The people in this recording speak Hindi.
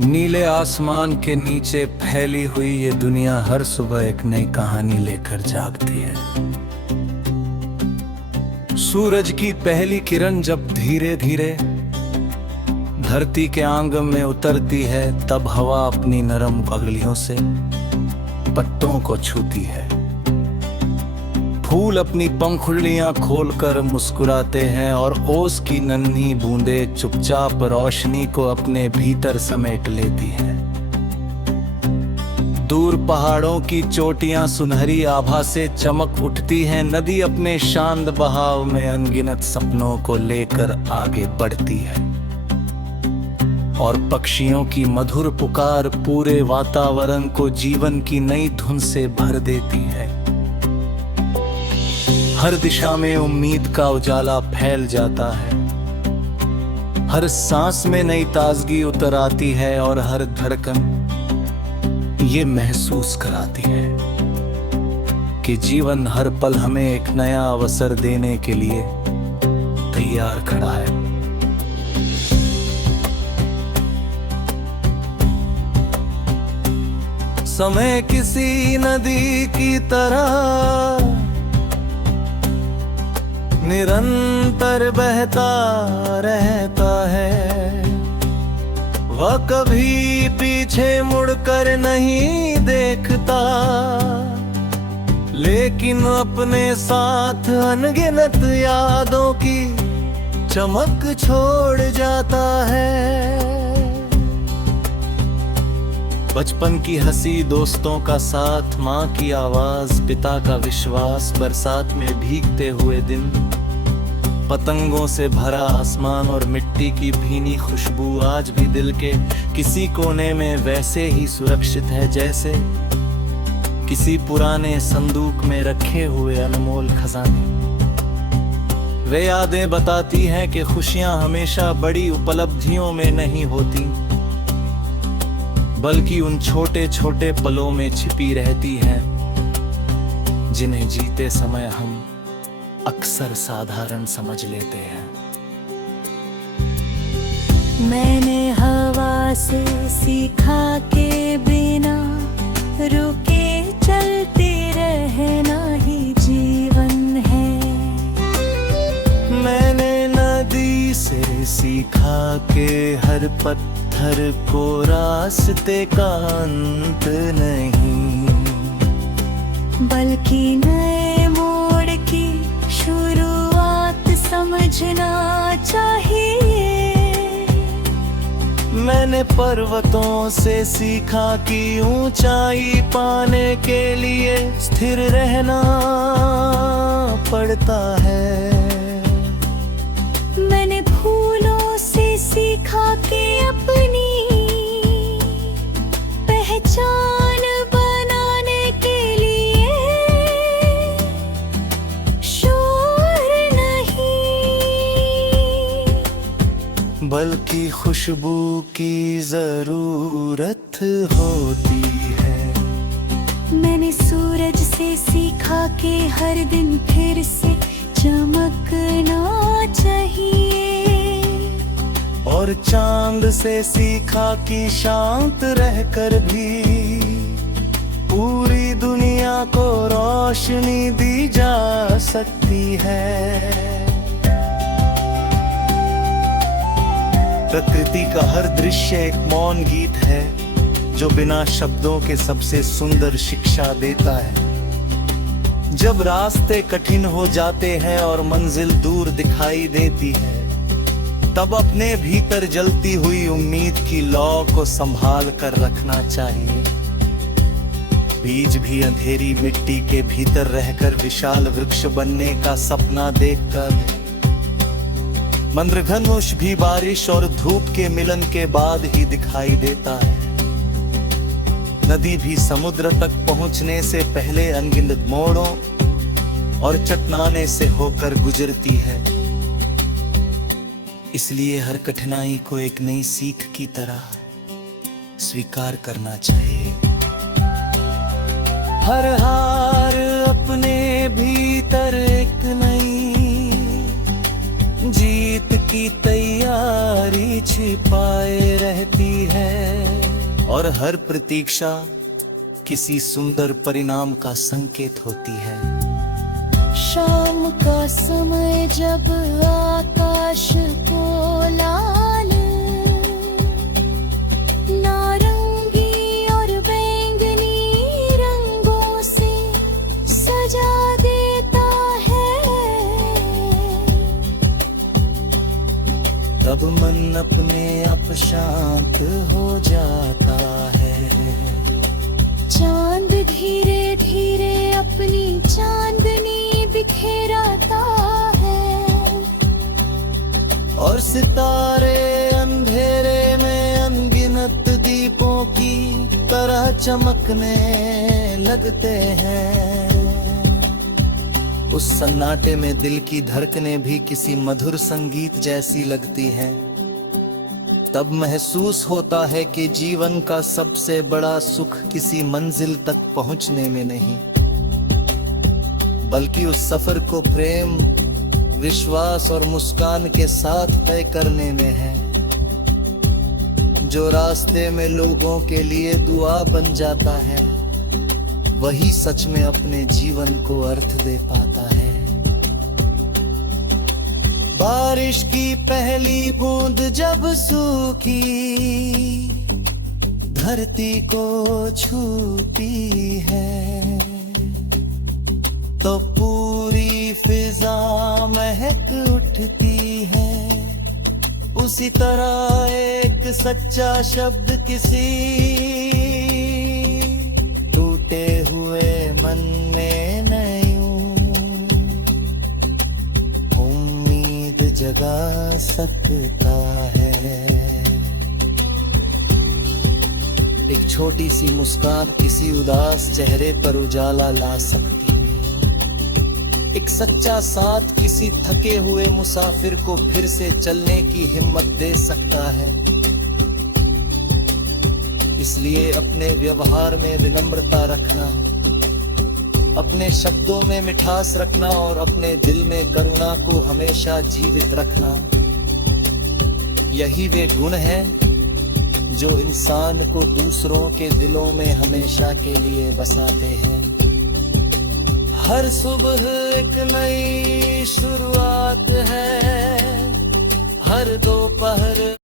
नीले आसमान के नीचे फैली हुई ये दुनिया हर सुबह एक नई कहानी लेकर जागती है। सूरज की पहली किरण जब धीरे धीरे धरती के आंगन में उतरती है, तब हवा अपनी नरम पगलियों से पत्तों को छूती है। फूल अपनी पंखुड़ियां खोलकर मुस्कुराते हैं और ओस की नन्ही बूंदें चुपचाप रोशनी को अपने भीतर समेट लेती हैं। दूर पहाड़ों की चोटियां सुनहरी आभा से चमक उठती हैं। नदी अपने शांत बहाव में अनगिनत सपनों को लेकर आगे बढ़ती है और पक्षियों की मधुर पुकार पूरे वातावरण को जीवन की नई धुन से भर देती है। हर दिशा में उम्मीद का उजाला फैल जाता है, हर सांस में नई ताजगी उतर आती है और हर धड़कन ये महसूस कराती है कि जीवन हर पल हमें एक नया अवसर देने के लिए तैयार खड़ा है। समय किसी नदी की तरह निरंतर बहता रहता है। वह कभी पीछे मुड़कर नहीं देखता, लेकिन अपने साथ अनगिनत यादों की चमक छोड़ जाता है। बचपन की हंसी, दोस्तों का साथ, माँ की आवाज, पिता का विश्वास, बरसात में भीगते हुए दिन, पतंगों से भरा आसमान और मिट्टी की भीनी खुशबू आज भी दिल के किसी कोने में वैसे ही सुरक्षित है जैसे किसी पुराने संदूक में रखे हुए अनमोल खजाने। वे यादें बताती हैं कि खुशियां हमेशा बड़ी उपलब्धियों में नहीं होती, बल्कि उन छोटे छोटे पलों में छिपी रहती हैं जिन्हें जीते समय हम अक्सर साधारण समझ लेते हैं। मैंने हवा से सीखा के बिना रुके चलते रहना ही जीवन है। मैंने नदी से सीखा के हर पत्थर को रास्ते का अंत नहीं, बल्कि नए मोड़ की शुरुआत समझना चाहिए। मैंने पर्वतों से सीखा कि ऊंचाई पाने के लिए स्थिर रहना पड़ता है। मैंने फूलों से सीखा कि अपनी पहचान बनाने के लिए शोर नहीं, बल्कि खुशबू की जरूरत होती है। मैंने सूरज से सीखा कि हर दिन फिर से चमकना चाहिए, और चांद से सीखा कि शांत रहकर भी पूरी दुनिया को रोशनी दी जा सकती है। प्रकृति का हर दृश्य एक मौन गीत है जो बिना शब्दों के सबसे सुंदर शिक्षा देता है। जब रास्ते कठिन हो जाते हैं और मंजिल दूर दिखाई देती है, तब अपने भीतर जलती हुई उम्मीद की लौ को संभाल कर रखना चाहिए। बीज भी अंधेरी मिट्टी के भीतर रहकर विशाल वृक्ष बनने का सपना देखकर, मंद्रधनुष भी बारिश और धूप के मिलन के बाद ही दिखाई देता है। नदी भी समुद्र तक पहुंचने से पहले अनगिनत मोड़ों और चट्टानों से होकर गुजरती है। इसलिए हर कठिनाई को एक नई सीख की तरह स्वीकार करना चाहिए। हर हार अपने भीतर एक नई जीत की तैयारी छिपाए रहती है। और हर प्रतीक्षा किसी सुंदर परिणाम का संकेत होती है। शाम का समय जब आकाश को लाल, नारंगी और बैंगनी रंगों से सजा देता है, तब मन अपने आप शांत हो जाता है। चांद धीरे धीरे अपनी चांदनी बिखेराता है, और सितारे अंधेरे में अनगिनत दीपों की तरह चमकने लगते हैं। उस सन्नाटे में दिल की धड़कनें भी किसी मधुर संगीत जैसी लगती हैं। तब महसूस होता है कि जीवन का सबसे बड़ा सुख किसी मंजिल तक पहुंचने में नहीं, बल्कि उस सफर को प्रेम, विश्वास और मुस्कान के साथ तय करने में है। जो रास्ते में लोगों के लिए दुआ बन जाता है, वही सच में अपने जीवन को अर्थ दे पाता है। बारिश की पहली बूंद जब सूखी धरती को छूती है, तो पूरी फिजा महक उठती है। उसी तरह एक सच्चा शब्द किसी टूटे हुए मन में नयूं उम्मीद जगा सकता है। एक छोटी सी मुस्कान किसी उदास चेहरे पर उजाला ला सकती है। एक सच्चा साथ किसी थके हुए मुसाफिर को फिर से चलने की हिम्मत दे सकता है। इसलिए अपने व्यवहार में विनम्रता रखना, अपने शब्दों में मिठास रखना और अपने दिल में करुणा को हमेशा जीवित रखना, यही वे गुण हैं जो इंसान को दूसरों के दिलों में हमेशा के लिए बसाते हैं। हर सुबह एक नई शुरुआत है, हर दोपहर